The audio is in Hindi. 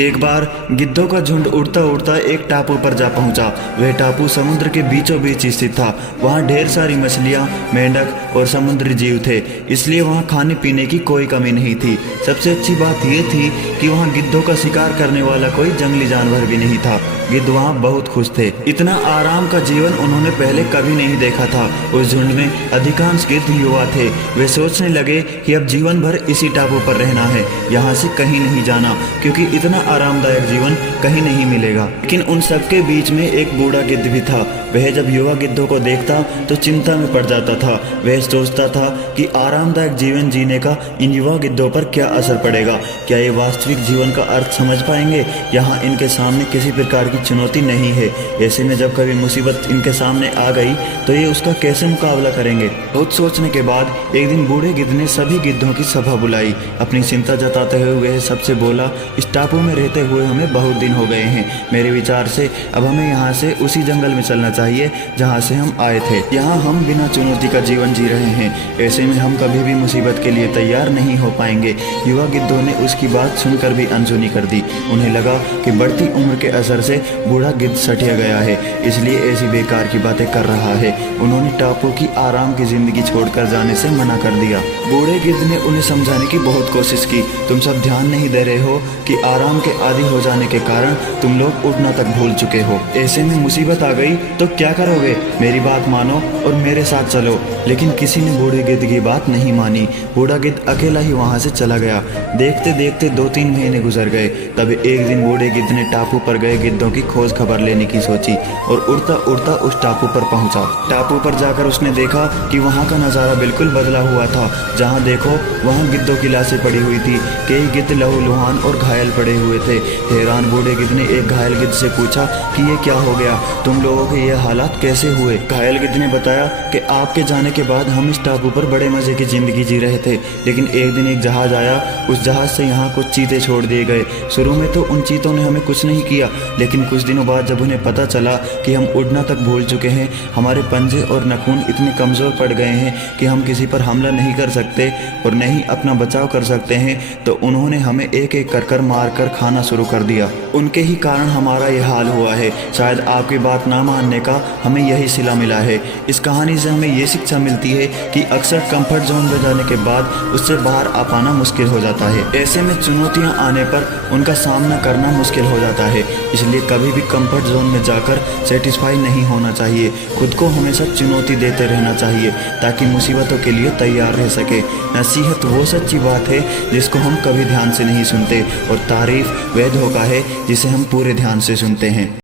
एक बार गिद्धों का झुंड उड़ता उड़ता एक टापू पर जा पहुंचा। वह टापू समुद्र के बीचों बीच स्थित था। वहां ढेर सारी मछलियां, मेंढक और समुद्री जीव थे, इसलिए वहां खाने पीने की कोई कमी नहीं थी। सबसे अच्छी बात यह थी कि वहां गिद्धों का शिकार करने वाला कोई जंगली जानवर भी नहीं था। गिद्ध वहां बहुत खुश थे। इतना आराम का जीवन उन्होंने पहले कभी नहीं देखा था। उस झुंड में अधिकांश गिद्ध युवा थे। वे सोचने लगे कि अब जीवन भर इसी टापू पर रहना है, यहाँ से कहीं नहीं जाना, क्योंकि इतना आरामदायक जीवन कहीं नहीं मिलेगा। लेकिन उन सबके बीच में एक बूढ़ा गिद्ध भी था। वह जब युवा गिद्धों को देखता तो चिंता में पड़ जाता था। वह सोचता था कि आरामदायक जीवन जीने का इन युवा गिद्धों पर क्या असर पड़ेगा। क्या ये वास्तविक जीवन का अर्थ समझ पाएंगे? यहाँ इनके सामने किसी प्रकार की चुनौती नहीं है। ऐसे में जब कभी मुसीबत इनके सामने आ गई तो ये उसका कैसे मुकाबला करेंगे? बहुत सोचने के बाद एक दिन बूढ़े गिद्ध ने सभी गिद्धों की सभा बुलाई। अपनी चिंता जताते हुए वह सबसे बोला, इस टापू में रहते हुए हमें बहुत दिन हो गए हैं। मेरे विचार से अब हमें यहाँ से उसी जंगल में चलना चाहिए जहाँ से हम आए थे। यहाँ हम बिना चुनौती का जीवन जी रहे हैं। ऐसे में हम कभी भी मुसीबत के लिए तैयार नहीं हो पाएंगे। युवा गिद्धों ने उसकी बात सुनकर भी अनसुनी कर दी। उन्हें लगा कि बढ़ती उम्र के असर से बूढ़ा गिद्ध सठिया गया है, इसलिए ऐसी बेकार की बातें कर रहा है। उन्होंने टापू की आराम की जिंदगी छोड़कर जाने से मना कर दिया। बूढ़े गिद्ध ने उन्हें समझाने की बहुत कोशिश की। तुम सब ध्यान नहीं दे रहे हो कि आराम के आदी हो जाने के कारण तुम लोग उठना तक भूल चुके हो। ऐसे में मुसीबत आ गई तो क्या करोगे? मेरी बात मानो और मेरे साथ चलो। लेकिन किसी ने बूढ़े गिद्ध की बात नहीं मानी। बूढ़ा गिद्ध अकेला ही वहां से चला गया। देखते देखते 2-3 महीने गुजर गए। तब एक दिन बूढ़े गिद्ध ने टापू पर गए गिद्धों की खोज खबर लेने की सोची और उड़ता उड़ता उस टापू पर पहुंचा। टापू पर जाकर उसने देखा कि वहां का नज़ारा बिल्कुल बदला हुआ था। जहां देखो वहां गिद्धों की लाशें पड़ी हुई थी। कई गिद्ध लहूलुहान और घायल पड़े हुए थे। हैरान बूढ़े गिद्ध ने एक घायल गिद्ध से पूछा कि ये क्या हो गया? तुम लोगों के ये हालात कैसे हुए? घायल गिद्ध ने बताया कि आपके जाने के बाद हम इस टापू पर बड़े मजे की जिंदगी जी रहे थे, लेकिन एक दिन एक जहाज आया। उस जहाज से यहाँ कुछ चीते छोड़ दिए गए। शुरू में तो उन चीतों ने हमें कुछ नहीं किया, लेकिन कुछ दिनों बाद जब उन्हें पता चला कि हम उड़ना तक भूल चुके हैं, हमारे पंजे और नखून इतने कमज़ोर पड़ गए हैं कि हम किसी पर हमला नहीं कर सकते और न ही अपना बचाव कर सकते हैं, तो उन्होंने हमें एक एक कर मार कर खाना शुरू कर दिया। उनके ही कारण हमारा यह हाल हुआ है। शायद आपकी बात ना मानने का हमें यही सिला मिला है। इस कहानी से हमें ये शिक्षा मिलती है कि अक्सर कंफर्ट जोन में जाने के बाद उससे बाहर आ पाना मुश्किल हो जाता है। ऐसे में चुनौतियाँ आने पर उनका सामना करना मुश्किल हो जाता है। इसलिए कभी भी कंफर्ट जोन में जाकर सेटिस्फाई नहीं होना चाहिए। खुद को हमेशा चुनौती देते रहना चाहिए ताकि मुसीबतों के लिए तैयार रह सके। नसीहत वो सच्ची बात है जिसको हम कभी ध्यान से नहीं सुनते, और तारीफ वह धोखा है जिसे हम पूरे ध्यान से सुनते हैं।